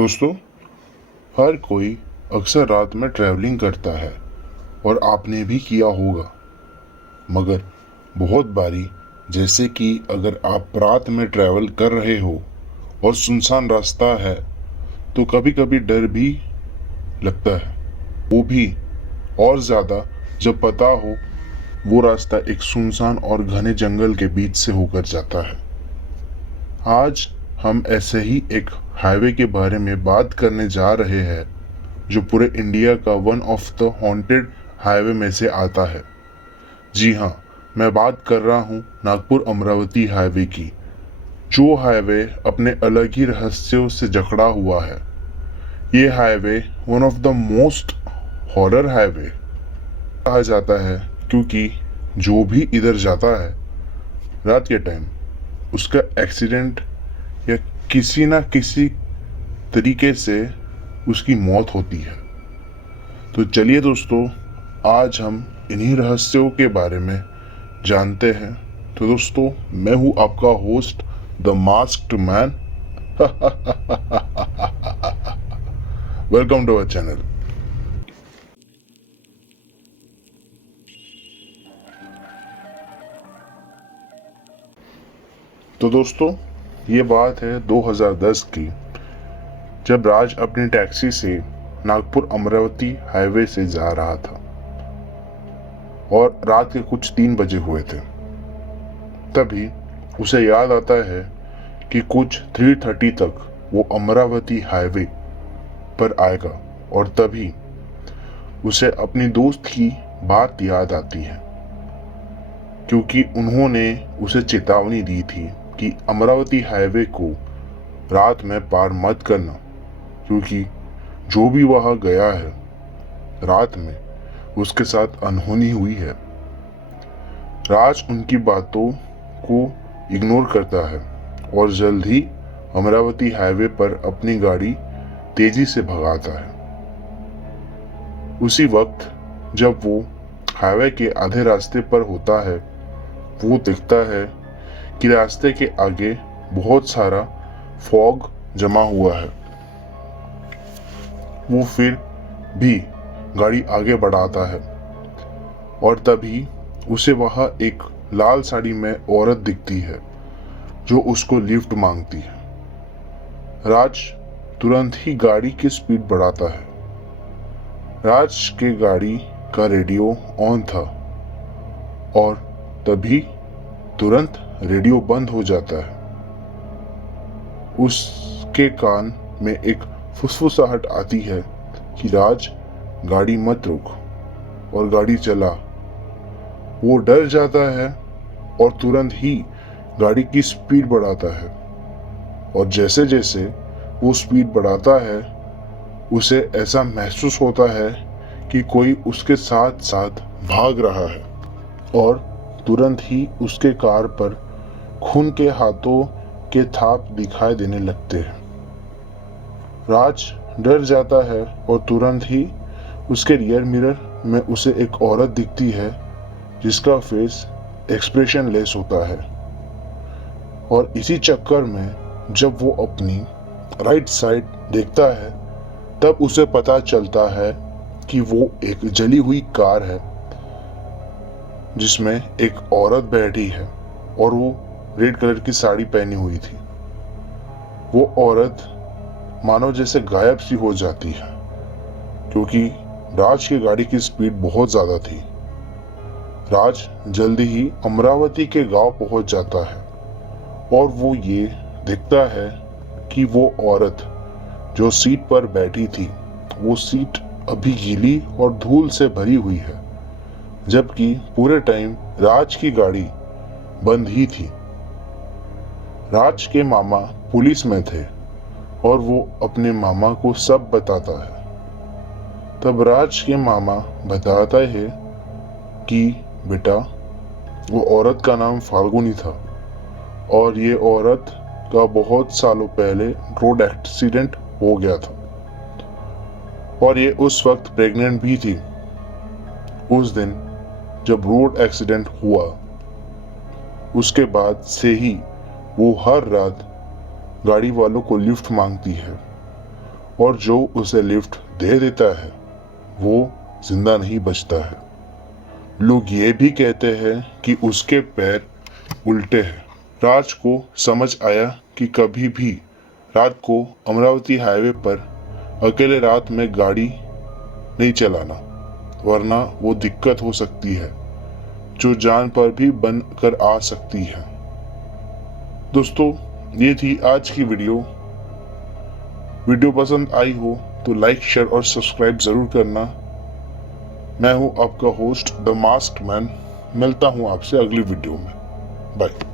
दोस्तों, हर कोई अक्सर रात में ट्रैवलिंग करता है और आपने भी किया होगा। मगर बहुत बारी, जैसे कि अगर आप रात में ट्रैवल कर रहे हो और सुनसान रास्ता है, तो कभी कभी डर भी लगता है। वो भी और ज़्यादा जब पता हो वो रास्ता एक सुनसान और घने जंगल के बीच से होकर जाता है। आज हम ऐसे ही एक हाईवे के बारे में बात करने जा रहे हैं जो पूरे इंडिया का one of the haunted highway में से आता है। जी हाँ, मैं बात कर रहा हूँ नागपुर अमरावती हाईवे की, जो हाईवे अपने अलग ही रहस्यों से जकड़ा हुआ है। ये highway one of the most horror highway कहा जाता है, क्योंकि जो भी इधर जाता है रात के टाइम, उसका एक्सीडेंट या किसी ना किसी तरीके से उसकी मौत होती है। तो चलिए दोस्तों, आज हम इन्हीं रहस्यों के बारे में जानते हैं। तो दोस्तों, मैं हूं आपका host the masked man. Welcome to our channel. तो दोस्तों, ये बात है 2010 की, जब राज अपनी टैक्सी से नागपुर अमरावती हाईवे से जा रहा था और रात के कुछ 3 बजे हुए थे। तभी उसे याद आता है कि कुछ 3:30 तक वो अमरावती हाईवे पर आएगा, और तभी उसे अपनी दोस्त की बात याद आती है, क्योंकि उन्होंने उसे चेतावनी दी थी कि अमरावती हाईवे को रात में पार मत करना, क्योंकि जो भी वहां गया है रात में उसके साथ अनहोनी हुई है। राज उनकी बातों को इग्नोर करता है और जल्द ही अमरावती हाईवे पर अपनी गाड़ी तेजी से भगाता है। उसी वक्त जब वो हाईवे के आधे रास्ते पर होता है, वो देखता है कि रास्ते के आगे बहुत सारा फॉग जमा हुआ है। वो फिर भी गाड़ी आगे बढ़ाता है, और तभी उसे वहां एक लाल साड़ी में औरत दिखती है जो उसको लिफ्ट मांगती है। राज तुरंत ही गाड़ी की स्पीड बढ़ाता है। राज के गाड़ी का रेडियो ऑन था, और तभी तुरंत रेडियो बंद हो जाता है। उसके कान में एक फुसफुसाहट आती है कि राज, गाड़ी मत रोक और गाड़ी चला। वो डर जाता है और तुरंत ही गाड़ी की स्पीड बढ़ाता है, और जैसे जैसे वो स्पीड बढ़ाता है उसे ऐसा महसूस होता है कि कोई उसके साथ साथ भाग रहा है, और तुरंत ही उसके कार पर खून के हाथों के थाप दिखाई देने लगते हैं। राज डर जाता है और तुरंत ही उसके रियर मिरर में उसे एक औरत दिखती है जिसका फेस एक्सप्रेशन लेस होता है। और इसी चक्कर में जब वो अपनी राइट साइड देखता है, तब उसे पता चलता है कि वो एक जली हुई कार है जिसमें एक औरत बैठी है, और वो रेड कलर की साड़ी पहनी हुई थी। वो औरत मानो जैसे गायब सी हो जाती है, क्योंकि राज की गाड़ी की स्पीड बहुत ज्यादा थी। राज जल्दी ही अमरावती के गांव पहुंच जाता है, और वो ये देखता है कि वो औरत जो सीट पर बैठी थी, वो सीट अभी गीली और धूल से भरी हुई है, जबकि पूरे टाइम राज की गाड़ी बंद ही थी। राज के मामा पुलिस में थे और वो अपने मामा को सब बताता है। तब राज के मामा बताता है कि बेटा, वो औरत का नाम फाल्गुनी था, और ये औरत का बहुत सालों पहले रोड एक्सीडेंट हो गया था, और ये उस वक्त प्रेग्नेंट भी थी। उस दिन जब रोड एक्सीडेंट हुआ, उसके बाद से ही वो हर रात गाड़ी वालों को लिफ्ट मांगती है, और जो उसे लिफ्ट दे देता है वो जिंदा नहीं बचता है। लोग ये भी कहते हैं कि उसके पैर उल्टे हैं। राज को समझ आया कि कभी भी रात को अमरावती हाईवे पर अकेले रात में गाड़ी नहीं चलाना, वरना वो दिक्कत हो सकती है जो जान पर भी बन कर आ सकती है। दोस्तों, ये थी आज की वीडियो। वीडियो पसंद आई हो तो लाइक, शेयर और सब्सक्राइब जरूर करना। मैं हूं आपका होस्ट द मास्क्ड मैन। मिलता हूं आपसे अगली वीडियो में। बाय।